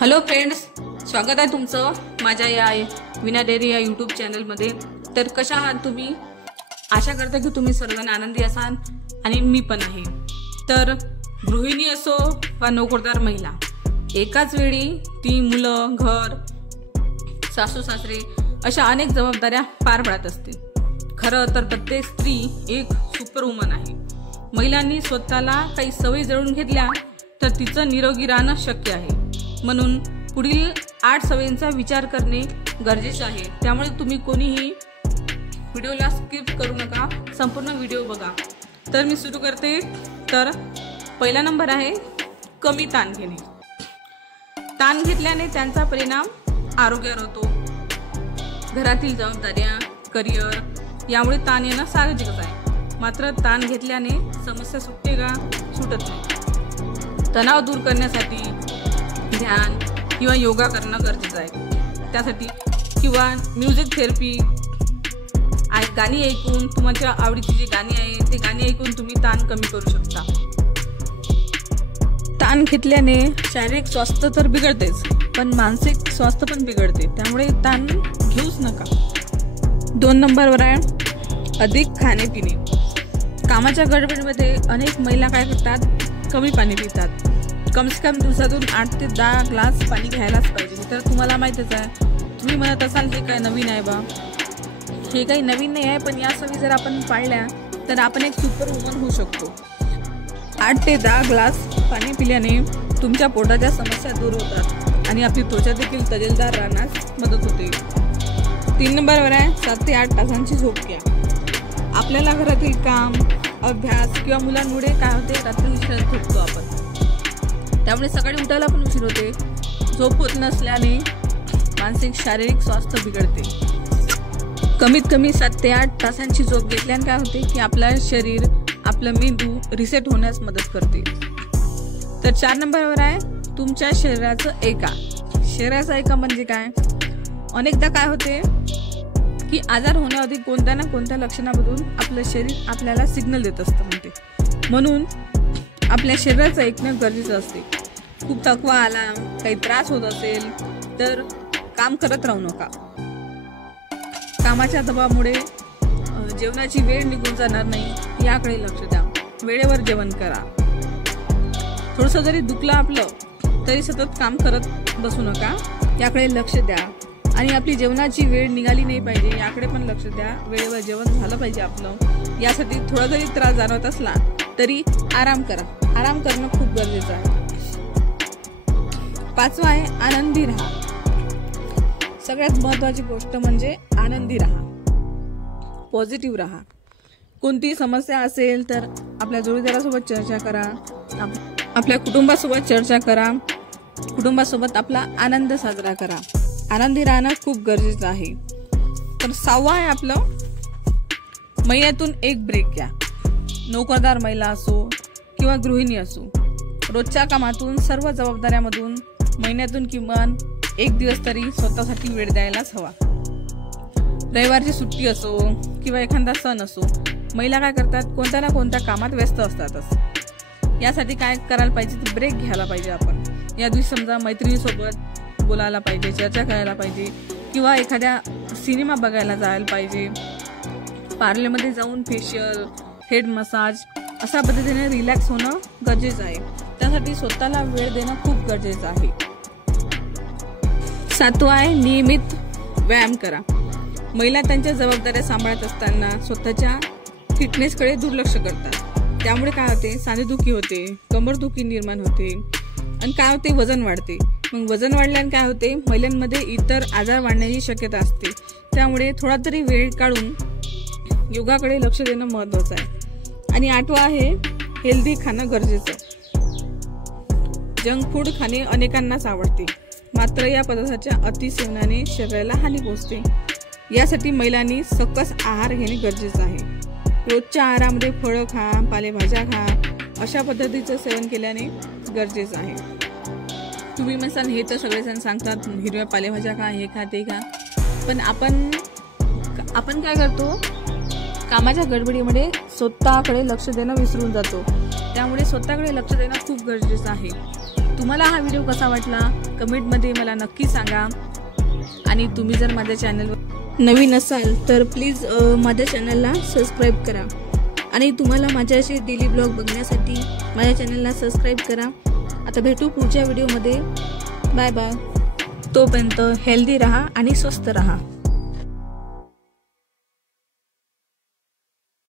Hello friends, स्वागत आहे तुमचं माझ्या या विना डेअरी या यूट्यूब चॅनलमध्ये। तर कशा आहात तुम्ही? आशा करते की तुम्ही सर्वांना आनंदी असाल आणि मी पण आहे। तर गृहिणी असो वा नोकरदार महिला, एकाच वेळी ती मुलं, घर, सासू सासरे अशा अनेक जबाबदाऱ्या पार पाडत असते। खरं तर प्रत्येक स्त्री एक सुपर वुमन आहे। महिलांनी स्वतःला काही सवयी जळून घेतल्या तर तिचं निरोगी राहणं शक्य आहे। म्हणून पुढील 8 सवयींचा विचार करणे गरजेचे आहे। त्यामुळे तुम्ही कोणीही व्हिडिओला स्किप करू नका, संपूर्ण व्हिडिओ बघा। तर मी सुरू करते। तर पहिला नंबर आहे कमी ताण घेणे। ताण घेतल्याने त्यांचा परिणाम आरोग्यावर होतो। घरातील जबाबदाऱ्या, करिअर यामुळे ताण येणं साहजिकच आहे। मात्र ताण घेतल्याने समस्या सुटते का? सुटत नाही। तणाव दूर करण्यासाठी ध्यान किंवा योगा करणं गरजेचं आहे। त्यासाठी किंवा म्युझिक थेरपी, गाणी ऐकून, तुमच्या आवडीची जी गाणी आहे ते गाणी ऐकून तुम्ही ताण कमी करू शकता। ताण घेतल्याने शारीरिक स्वास्थ्य तर बिघडतेच, पण मानसिक स्वास्थ्य पण बिघडते। त्यामुळे ताण घेऊच नका। 2 नंबरवर आहे अधिक खाणे पिणे। कामाच्या गडबडीमध्ये अनेक महिला काय करतात? कमी पाणी पितात। कम से कम दिवसातून 8 ते 10 ग्लास पाणी घ्यायलाच पाहिजे। तर तुम्हाला माहितीच आहे, तुम्ही म्हणत असाल हे काय नवीन आहे बा? हे काही नवीन नाही आहे, पण या सवयी जर आपण पाळल्या तर आपण एक सुपर वुमन होऊ शकतो। 8 ते 10 ग्लास पाणी पिल्याने तुमच्या पोटाच्या समस्या दूर होतात आणि आपली त्वचा देखील तजेलदार राहण्यास मदत होते। 3 नंबरवर आहे 7 ते 8 तासांची झोप घ्या। आपल्याला घरातील काम, अभ्यास किंवा मुलांमुळे काय होते, रात्री उशिरा झोपतो आपण, त्यामुळे सकाळी उठायला पण उशीर होते। झोप होत नसल्याने मानसिक शारीरिक स्वास्थ्य बिघडते। कमीत कमी 7 ते 8 तासांची झोप घेतल्याने काय होते की आपलं शरीर, आपलं मेंदू रिसेट होण्यास मदत करते। तर 4 नंबरवर आहे तुमच्या शरीराचं ऐका। शरीराचं ऐका म्हणजे काय? अनेकदा काय होते की आजार होण्याआधी कोणत्या ना कोणत्या लक्षणामधून आपलं शरीर आपल्याला सिग्नल देत असतं। म्हणून आपल्या शरीराचं ऐकणं गरजेचं असते। खूप थकवा आला, काही त्रास होत असेल तर काम करत राहू नका। कामाच्या दबावामुळे जेवणाची वेळ निघून जाणार नाही, याकडे लक्ष द्या। वेळेवर जेवण करा। थोडंसं जरी दुखलं आपलं तरी सतत काम करत बसू नका, याकडे लक्ष द्या। आणि आपली जेवणाची वेळ निघाली नाही पाहिजे, याकडे पण लक्ष द्या। वेळेवर जेवण झालं पाहिजे आपलं। यासाठी थोडा जरी त्रास जाणवत असला तरी आराम करा। आराम करणं खूप गरजेचं आहे। 5वं आहे आनंदी राहा। सगळ्यात महत्त्वाची गोष्ट म्हणजे आनंदी राहा, पॉझिटिव्ह राहा। कोणती समस्या असेल तर आपल्या जोडीदारासोबत चर्चा करा, आपल्या कुटुंबासोबत चर्चा करा, कुटुंबासोबत आपला आनंद साजरा करा। आनंदी राहणं खूप गरजेचं आहे। तर 6वं आहे आपलं महिन्यातून एक ब्रेक घ्या। नोकरदार महिला असो किंवा गृहिणी असो, रोजच्या कामातून, सर्व जबाबदाऱ्यामधून महिन्यातून किमान 1 दिवस तरी स्वतःसाठी वेळ द्यायलाच हवा। रविवारची सुट्टी असो किंवा एखादा सण असो, महिला काय करतात? कोणत्या ना कोणत्या कामात व्यस्त असतातच। यासाठी काय करायला पाहिजे? तर ब्रेक घ्यायला पाहिजे आपण। या दिवशी समजा मैत्रिणीसोबत बोलायला पाहिजे, चर्चा करायला पाहिजे किंवा एखाद्या सिनेमा बघायला जायला पाहिजे। पार्लरमध्ये जाऊन फेशियल, हेड मसाज अशा पद्धतीने रिलॅक्स होणं गरजेचं आहे। त्यासाठी स्वतःला वेळ देणं खूप गरजेचं आहे। 7वं आहे नियमित व्यायाम करा। महिला त्यांच्या जबाबदाऱ्या सांभाळत असताना स्वतःच्या फिटनेसकडे दुर्लक्ष करतात। त्यामुळे काय होते? सांधेदुखी होते, कंबरदुखी निर्माण होते आणि काय होते? वजन वाढते। मग वजन वाढल्याने काय होते? महिलांमध्ये इतर आजार वाढण्याची शक्यता असते। त्यामुळे थोडा तरी वेळ काढून योगाकडे लक्ष देणं महत्त्वाचं आहे। आणि 8वं आहे हेल्दी खाणं गरजेचं। जंक फूड खाणे अनेकांनाच आवडते, मात्र या पदार्थाच्या अतिसेवनाने शरीराला हानी पोहोचते। यासाठी महिलांनी सकस आहार घेणे गरजेचं आहे। रोजच्या आहारामध्ये फळं खा, पालेभाज्या खा, अशा पद्धतीचं सेवन केल्याने गरजेचं आहे। तुम्ही म्हणसाल हे तर सगळेजण सांगतात हिरव्या पालेभाज्या खा, हे खा, ते खा, पण आपण काय करतो? कामाच्या गडबडीमध्ये स्वतःकडे लक्ष देणं विसरून जातो। त्यामुळे स्वतःकडे लक्ष देणं खूप गरजेचं आहे। तुम्हाला हा व्हिडिओ कसा वाटला कमेंटमध्ये मला नक्की सांगा। आणि तुम्ही जर माझ्या चॅनलवर नवीन असाल तर प्लीज माझ्या चॅनलला सबस्क्राईब करा आणि तुम्हाला माझे असे डेली ब्लॉग बघण्यासाठी माझ्या चॅनलला सबस्क्राईब करा। आता भेटू पुढच्या व्हिडिओमध्ये। Bye bye. तोपर्यंत हेल्दी राहा आणि स्वस्थ राहा।